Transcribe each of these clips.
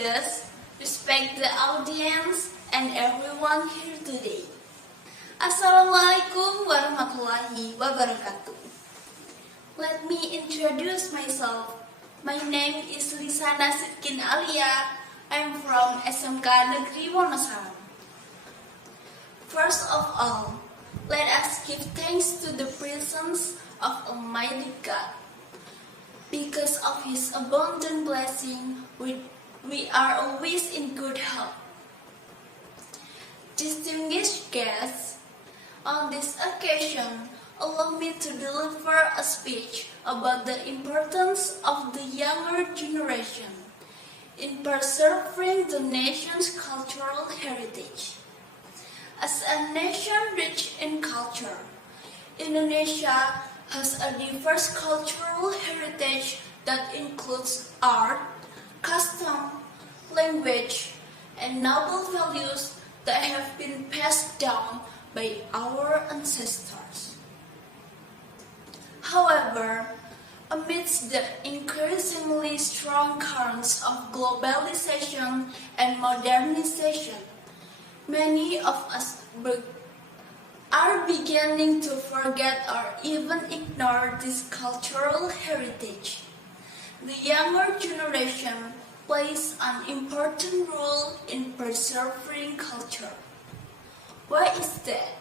judges, respect the audience, and everyone here today. Assalamualaikum warahmatullahi wabarakatuh. Let me introduce myself. My name is Lisana Sitkin Alia. I'm from SMK Negeri Wonosalam. First of all, let us give thanks to the presence of Almighty God. Because of His abundant blessing, we are always in good health. Distinguished guests, on this occasion, allow me to deliver a speech about the importance of the younger generation in preserving the nation's cultural heritage. As a nation rich in culture, Indonesia has a diverse cultural heritage that includes art, custom, language, and noble values that have been passed down by our ancestors. However, amidst the increasingly strong currents of globalization and modernization, many of us are beginning to forget or even ignore this cultural heritage. The younger generation plays an important role in preserving culture. Why is that?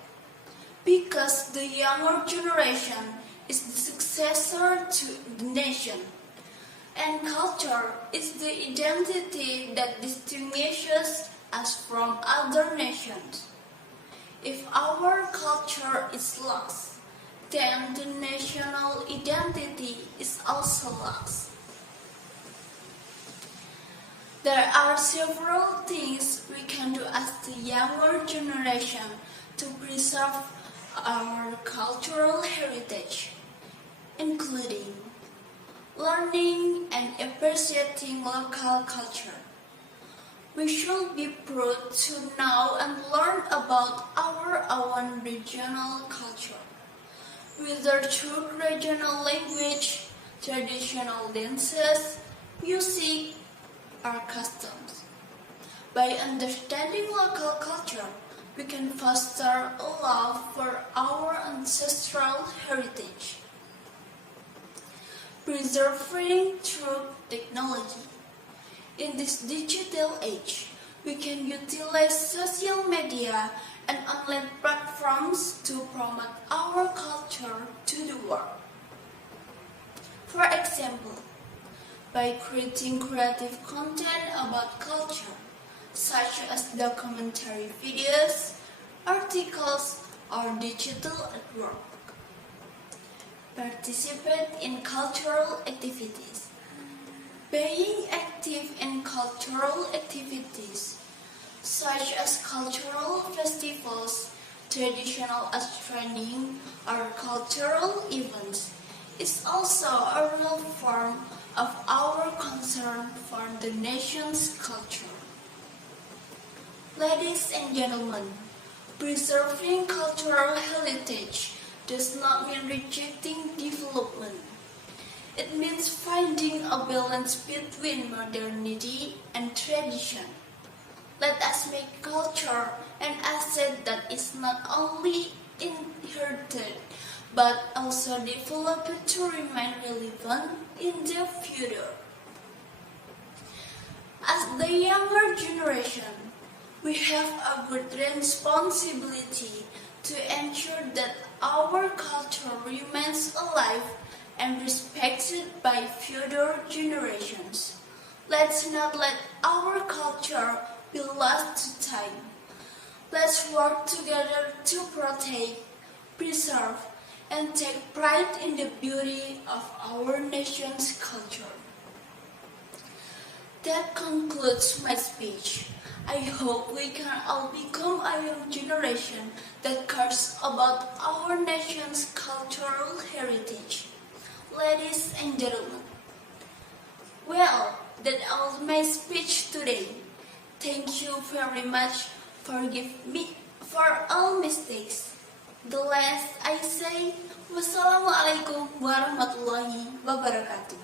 Because the younger generation is the successor to the nation, and culture is the identity that distinguishes us from other nations. If our culture is lost, then the national identity is also lost. There are several things we can do as the younger generation to preserve our cultural heritage, including learning and appreciating local culture. We should be proud to know and learn about our own regional culture, whether through regional language, traditional dances, music, or customs. By understanding local culture, we can foster a love for our ancestral heritage. Preserving through technology. In this digital age, we can utilize social media and online platforms to promote our culture to the world. For example, by creating creative content about culture, such as documentary videos, articles, or digital artwork. Participate in cultural activities. Being active in cultural activities, such as cultural festivals, traditional art training, or cultural events, is also a real form of our concern for the nation's culture. Ladies and gentlemen, preserving cultural heritage does not mean rejecting development. It means finding a balance between modernity and tradition. Let us make culture an asset that is not only inherited, but also developed to remain relevant in the future. As the younger generation, we have a great responsibility to ensure that our culture remains alive and respected by future generations. Let's not let our culture be lost to time. Let's work together to protect, preserve, and take pride in the beauty of our nation's culture. That concludes my speech. I hope we can all become a young generation that cares about our nation's cultural heritage. Ladies and gentlemen, well, that was my speech today. Thank you very much. Forgive me for all mistakes. The last I say, wassalamualaikum warahmatullahi wabarakatuh.